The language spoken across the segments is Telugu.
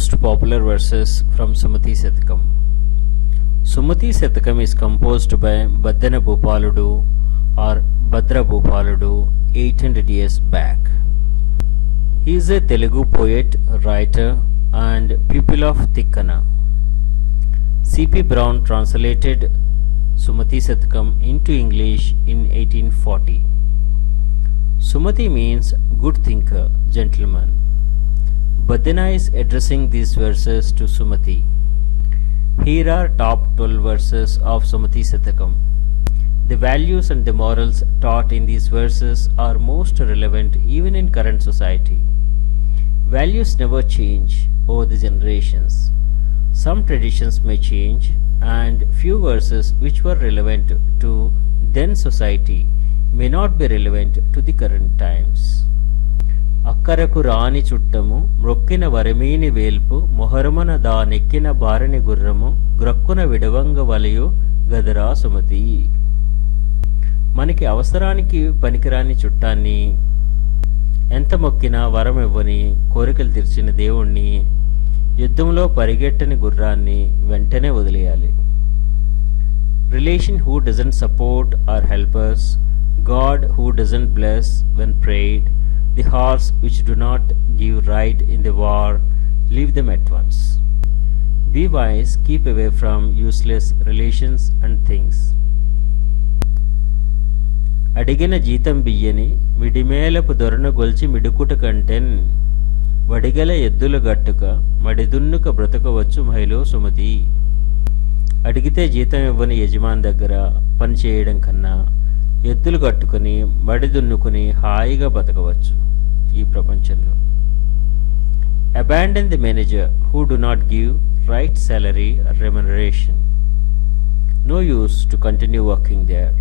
most popular verses from Sumati Satakam. Sumati Satakam is composed by Baddana Bhupaludu or Bhadra Bhupaludu 800 years back. He is a Telugu poet, writer and pupil of Tikkana. C.P. Brown translated Sumati Satakam into English in 1840. Sumati means good thinker, gentleman. Baddana is addressing these verses to Sumati. Here are top 12 verses of Sumati Satakam. The values and the morals taught in these verses are most relevant even in current society. Values never change over the generations. Some traditions may change, and few verses which were relevant to then society may not be relevant to the current times. అక్కరకు రాని చుట్టము మ్రొక్కిన వరమీని వేల్పు మొహరమున దానెక్కిన బారని గుర్రము గ్రక్కున విడవంగ వలయు గదరా సుమతి. మనకి అవసరానికి పనికిరాని చుట్టాన్ని, ఎంత మొక్కినా వరం ఇవ్వని, కోరికలు తీర్చిన దేవుణ్ణి, యుద్ధంలో పరిగెట్టని గుర్రాన్ని వెంటనే వదిలేయాలి. Relation who doesn't support or help us, God who doesn't bless when prayed, the horse which do not give right in the war, leave them at once. Be wise, keep away from useless relations and things. అడిగిన జీతం బియ్యని మిడిమేలపు దొరను గొల్చి మిడుకుట కంటెన్, వడిగల ఎద్దుల గట్టుక మడిదున్నుక బ్రతకవచ్చు మహిళ సుమతి. అడిగితే జీతం ఇవ్వని యజమాని దగ్గర పని చేయడం కన్నా ఎద్దులు కట్టుకుని మడి దున్నుకుని హాయిగా బతకవచ్చు ఈ ప్రపంచంలో. Abandon the manager who do not give right salary or remuneration. No use to continue working there.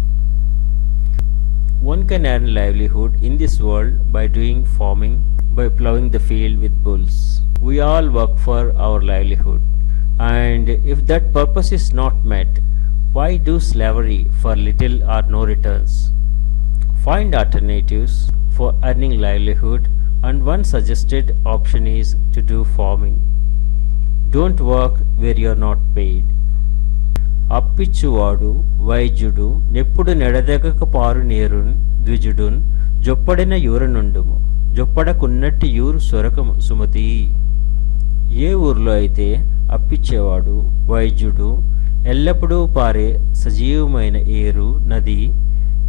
One can earn livelihood in this world by doing farming, by plowing the field with bulls. We all work for our livelihood, and if that purpose is not met, why do slavery for little or no returns? Find alternatives for earning livelihood, and one suggested option is to do farming. Don't work where you are not paid. అప్పిచ్చువాడు వైద్యుడు నెప్పుడు నెడదెగక పారు నేరున్ ద్విజుడున్ జొప్పడిన యూరనుండుము జొప్పడకున్నట్టు యూరు సొరకము సుమతి. ఏ ఊర్లో అయితే అప్పిచ్చేవాడు వైద్యుడు ఎల్లప్పుడూ పారే సజీవమైన ఏరు నది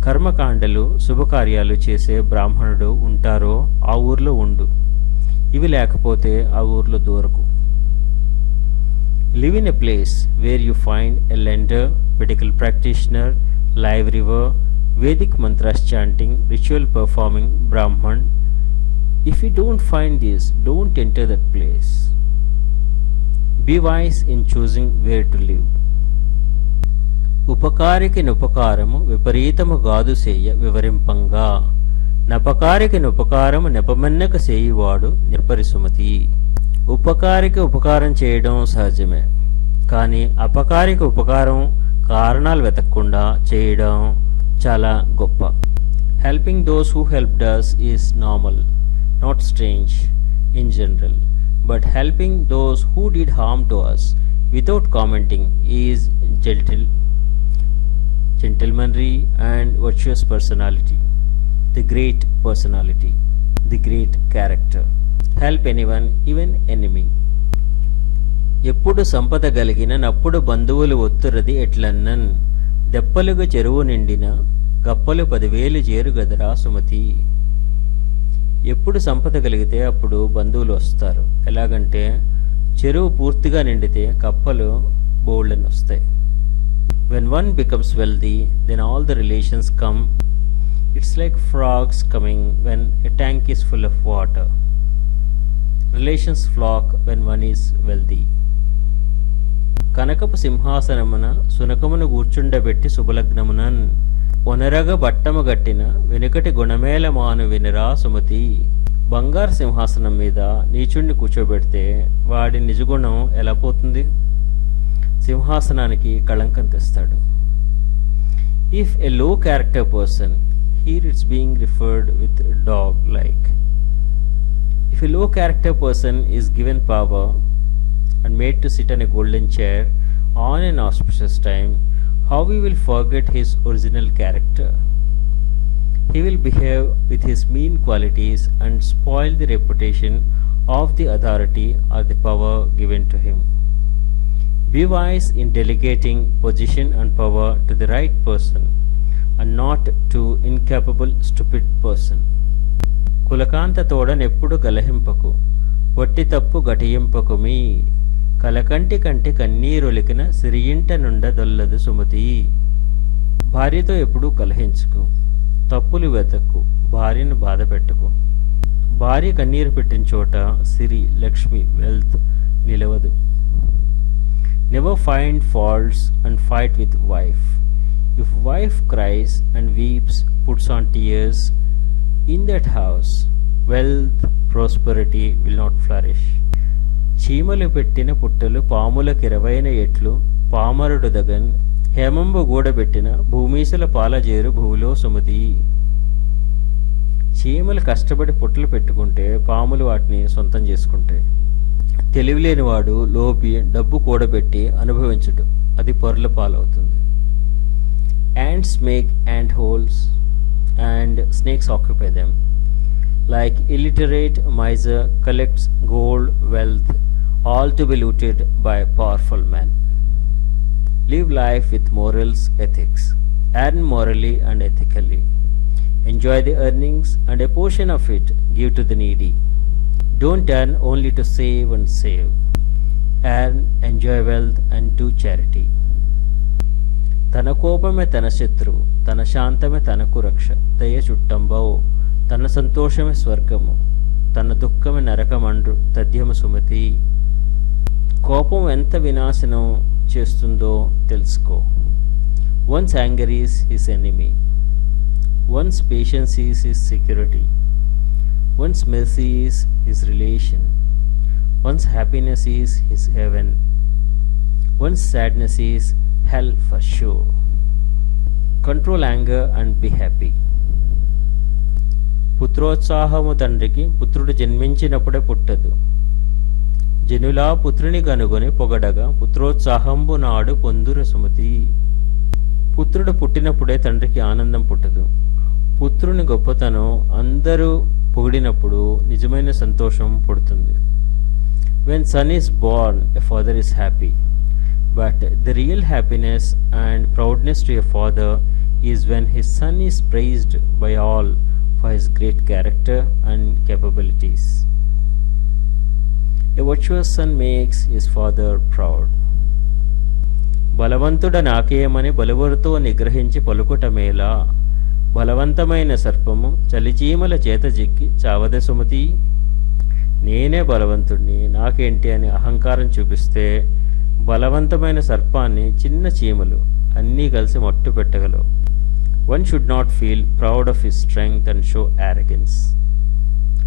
కర్మకాండలు శుభకార్యాలు చేసే బ్రాహ్మణుడు ఉంటారో ఆ ఊర్లో ఉండు. ఇవి లేకపోతే ఆ ఊర్లో దూరకు. Live in a place where you find a lender, medical practitioner, live river, Vedic mantras chanting, ritual performing Brahman. If you don't find this, don't enter that place. Be wise in choosing where to live. ఉపకారికి నుపకారము విపరీతము గాదు సేయ వివరింపంగా, నపకారికి నుపకారము నెపమన్నక సేయువాడు నిర్పరి సుమతి. ఉపకారికి ఉపకారం చేయడం సహజమే, కానీ అపకారికి ఉపకారం కారణాలు వెతకకుండా చేయడం చాలా గొప్ప. Helping those who helped us is normal, not strange in general, but helping those who did harm to us without commenting is gentlemanly and virtuous personality, the great personality, the great character. Help anyone even enemy. ఎప్పుడు సంపద గలిగిన నప్పుడు బంధువులు ఒత్తురది ఎట్లన్నన్, దెప్పలుగా చెరువు నిండిన గప్పలు 10,000 చేరు గదరా సుమతి. ఎప్పుడు సంపద కలిగితే అప్పుడు బంధువులు వస్తారు. ఎలాగంటే చెరువు పూర్తిగా నిండితే కప్పలు బోల్డని వస్తాయి. When one becomes wealthy then all the relations come. It's like frogs coming when a tank is full of water. Relations flock when one is wealthy. కనకపు సింహాసనమున సునకమును కూర్చుండబెట్టి శుభలగ్నమునన్, ఒనరగ బట్టము గట్టిన వెనుకటి గుణమేల మాను వినరా సుమతి. బంగారు సింహాసనం మీద నీచుణ్ణి కూర్చోబెడితే వాడి నిజగుణం ఎలా పోతుంది? సింహాసనానికి కళంకం తెస్తాడు. ఇఫ్ ఎ లో character person, here it's being referred with dog like. If a low character person is given power, and made to sit on a golden chair on an auspicious time, how we will forget his original character? He will behave with his mean qualities and spoil the reputation of the authority or the power given to him. Be wise in delegating position and power to the right person and not to incapable stupid person. కులకాంత తోడనెప్పుడు కలహింపకు వట్టి తప్పు గటింపకుమీ కలకంటి కంటి కన్నీరొలికిన సిరియింట నుండదొల్లదు సుమతి. భార్యతో ఎప్పుడూ కలహించుకు, తప్పులు వెతక్కు, భార్యను బాధ పెట్టుకు. భార్య కన్నీరు పెట్టిన చోట సిరి, లక్ష్మి, వెల్త్ నిలవదు. Never find faults and fight with wife. If wife cries and weeps, puts on tears, in that house, wealth, prosperity will not flourish. చీమలు పెట్టిన పుట్టలు పాములకిరవైన ఎట్లు పామరుడు దగన్ హేమంబు గూడబెట్టిన భూమీసుల పాలజేరు భూమిలో సుమతి. చీమలు కష్టపడి పుట్టలు పెట్టుకుంటే పాములు వాటిని సొంతం చేసుకుంటాయి. తెలివిలేనివాడు లోపి డబ్బు కూడబెట్టి అనుభవించడు, అది పొరల పాలవుతుంది. Ants make ant holes and snakes occupy them. Like illiterate miser collects gold, wealth, all to be looted by powerful men. Live life with morals, ethics. Earn morally and ethically. Enjoy the earnings and a portion of it give to the needy. Don't earn only to save and save. Earn, enjoy wealth and do charity. తన కోపమే తన శత్రువు, తన శాంతమే తనకు రక్ష. దయ చుట్టంబవు, తన సంతోషమే స్వర్గము, తన దుఃఖమే నరకమండ్రు తథ్యము సుమతి. కోపం ఎంత వినాశనం చేస్తుందో తెలుసుకో. One's anger is his enemy. One's patience is his security. One's mercy is his relation. One's happiness is his heaven. One's sadness is hell for sure. Control anger and be happy. పుత్రోత్సాహము తండ్రికి పుత్రుడు జన్మించినప్పుడే పుట్టదు. జనులా పుత్రుని కనుగొని పొగడగా పుత్రోత్సాహంబు నాడు పొందుర సుమతి. పుత్రుడు పుట్టినప్పుడే తండ్రికి ఆనందం పుట్టదు. పుత్రుని గొప్పతనం అందరూ పొగిడినప్పుడు నిజమైన సంతోషం పుడుతుంది. When son is born, a father is happy. But the real happiness and proudness to a father is when his son is praised by all for his great character and capabilities. A virtuous son makes his father proud. బలవంతుడ నాకేమని బలువరుతో నిగ్రహించి పలుకుట మేలా, బలవంతమైన సర్పము చలిచీమల చేత జిక్కి చావద సుమతి. నేనే బలవంతుడిని, నాకేంటి అని అహంకారం చూపిస్తే బలవంతమైన సర్పాన్ని చిన్న చీమలు అన్నీ కలిసి మట్టు పెట్టగలవు. One should not feel proud of his strength and show arrogance.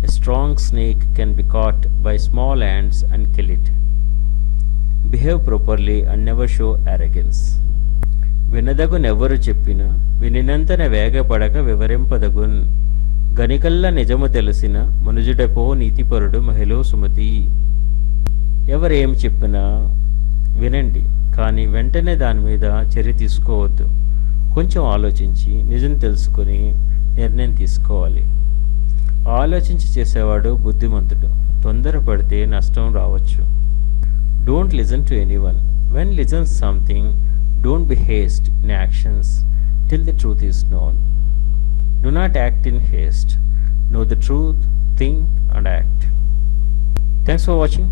A strong snake can be caught by small ants and kill it. Behave properly and never show arrogance. వినదగునెవ్వరు చెప్పిన వినినంతన వేగపడక వివరింపదగున్. గనికల్ల నిజము తెలిసిన మనుజుడపో నీతిపరుడు మహిళో సుమతి. ఎవరేం చెప్పినా వినండి, కానీ వెంటనే దాని మీద చర్య తీసుకోవద్దు. కొంచెం ఆలోచించి నిజం తెలుసుకుని నిర్ణయం తీసుకోవాలి. ఆలోచించి చేసేవాడు బుద్ధిమంతుడు. తొందరపడితే నష్టం రావచ్చు. Don't listen to anyone. When listen something, don't be haste in actions till the truth is known. Do not act in haste. Know the truth, think and act. Thanks for watching.